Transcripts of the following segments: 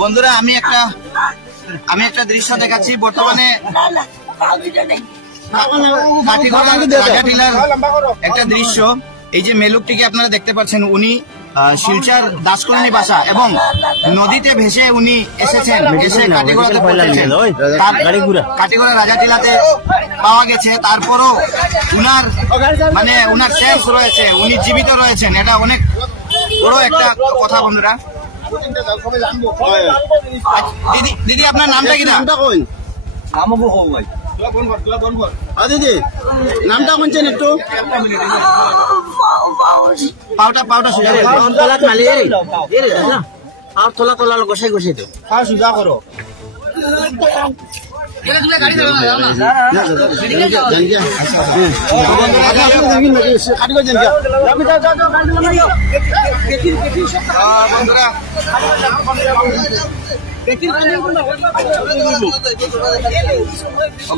বন্ধুরা আমি একটা দৃশ্য দেখাচ্ছি বর্তমানে একটা দৃশ্য। এই যে মেলুকটিকে আপনারা দেখতে পাচ্ছেন, উনি শিলচর দাসকলোনি বাসা এবং নদীতে ভেসে উনি এসেছেন, এসে কাটিগড়াতে পৌঁছেছেন। কাটিগড়া রাজাটিলাতে পাওয়া গেছে। তারপরও উনার সেন্স রয়েছে, উনি জীবিত রয়েছেন। এটা অনেক বড় একটা কথা বন্ধুরা। দিদি আপনার নামটা কি? দিদি নামটা বলছেন একটু। পাউটা সোজা গোসাই গোসাই তো সোজা করো।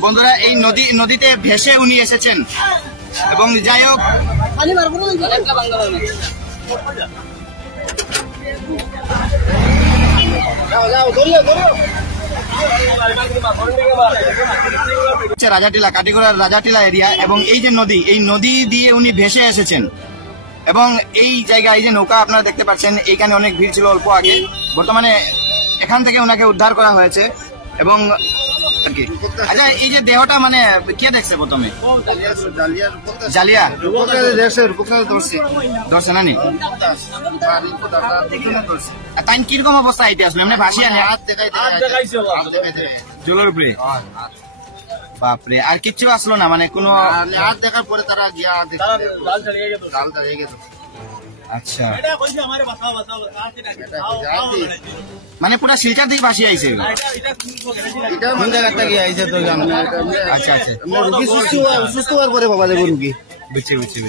বন্ধুরা এই নদীতে ভেসে উনি এসেছেন এবং যাই হোক রাজাটিলা, কাটিগড়ার রাজাটিলা এরিয়া এবং এই যে নদী দিয়ে উনি ভেসে এসেছেন এবং এই জায়গায় এই যে নৌকা আপনারা দেখতে পাচ্ছেন, এইখানে অনেক ভিড় ছিল অল্প আগে। বর্তমানে এখান থেকে ওনাকে উদ্ধার করা হয়েছে এবং আচ্ছা এই যে দেহটা কে দেখছে প্রথমে? জালিয়া ধরছে না নি? তাই কিরকম অবস্থা আইতে আসলো? ভাসি আনে জলের উপরে? বাপরে, আর কিচ্ছু আসলো না? কোনো হাত দেখার পরে তারা গিয়া আচ্ছা পুরা শিলচর থেকে বাসি আইছে? আচ্ছা আচ্ছা, সুস্থ হওয়ার পরে বাবা দেব রুগী। বুঝছি।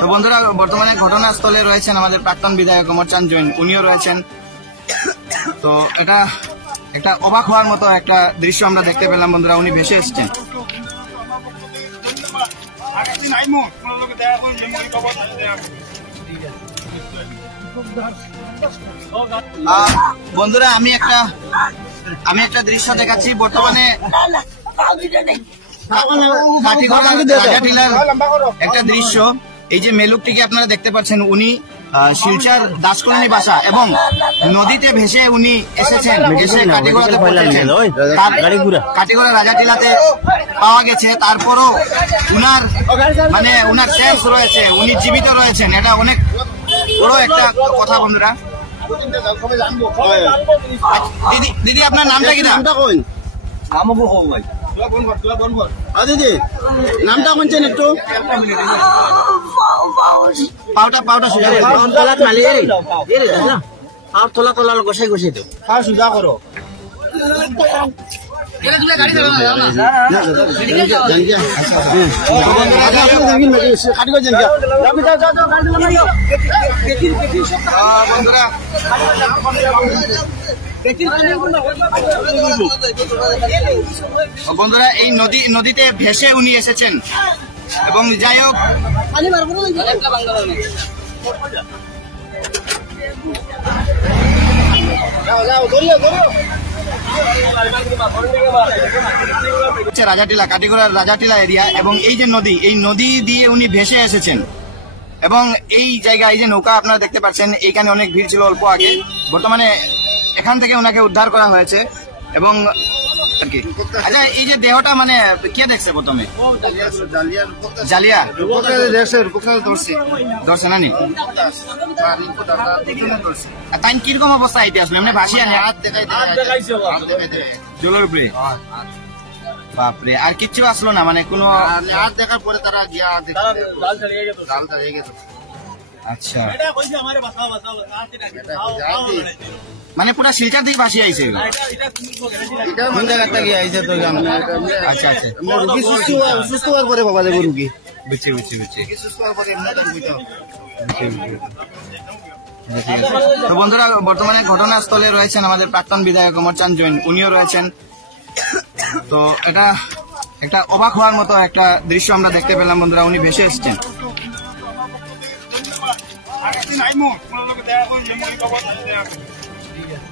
তো বন্ধুরা বর্তমানে ঘটনাস্থলে রয়েছেন আমাদের প্রাক্তন বিধায়ক অমরচাঁদ জৈন, উনিও রয়েছেন। তো এটা একটা অবাক হওয়ার মতো একটা দৃশ্য আমরা দেখতে পেলাম বন্ধুরা। উনি ভেসে এসছেন। বন্ধুরা আমি একটা দৃশ্য দেখাচ্ছি বর্তমানে একটা দৃশ্য। এই যে মেলুকটিকে আপনারা দেখতে পাচ্ছেন, উনি শিলচর দাসকলোনি বাসা এবং নদীতে ভেসে উনি এসেছেন, এসে কাটিগড়াতে পৌঁছেছেন। কাটিগড়া রাজাটিলাতে পাওয়া গেছে। তারপরও উনার সেন্স রয়েছে, উনি জীবিত রয়েছেন। এটা অনেক বড় একটা কথা বন্ধুরা। দিদি আপনার নামটা কি? দিদি নামটা বলছেন একটু। পাউটা সোজা গোসাই গোসাই তো সোজা করো। বন্ধুরা এই নদীতে ভেসে উনি এসেছেন এবং যাই হোক রাজাটিলা, কাটিগড়ার রাজাটিলা এরিয়া এবং এই যে নদী দিয়ে উনি ভেসে এসেছেন এবং এই জায়গায় এই যে নৌকা আপনারা দেখতে পাচ্ছেন, এইখানে অনেক ভিড় ছিল অল্প আগে। বর্তমানে এখান থেকে ওনাকে উদ্ধার করা হয়েছে এবং আচ্ছা এই যে দেহটা কে দেখছে প্রথমে? জালিয়া ধরছে না নি? তাই কিরকম অবস্থা আইতে আসলো? ভাসি আনে জলের উপরে? বাপরে, আর কিচ্ছু আসলো না? কোনো হাত দেখার পরে তারা গিয়া আচ্ছা পুরা শিলচর থেকে বাসি আইছে? আচ্ছা আচ্ছা, সুস্থ হওয়ার পরে বাবা দেব রুগী। বুঝছি। তো বন্ধুরা বর্তমানে ঘটনাস্থলে রয়েছেন আমাদের প্রাক্তন বিধায়ক অমরচাঁদ জৈন, উনিও রয়েছেন। তো এটা একটা অবাক হওয়ার মতো একটা দৃশ্য আমরা দেখতে পেলাম বন্ধুরা। উনি ভেসে এসছেন। আরেকদিন আইমু তোমার লোকে দেখা করি যে মই খবর দেখা করি ঠিক আছে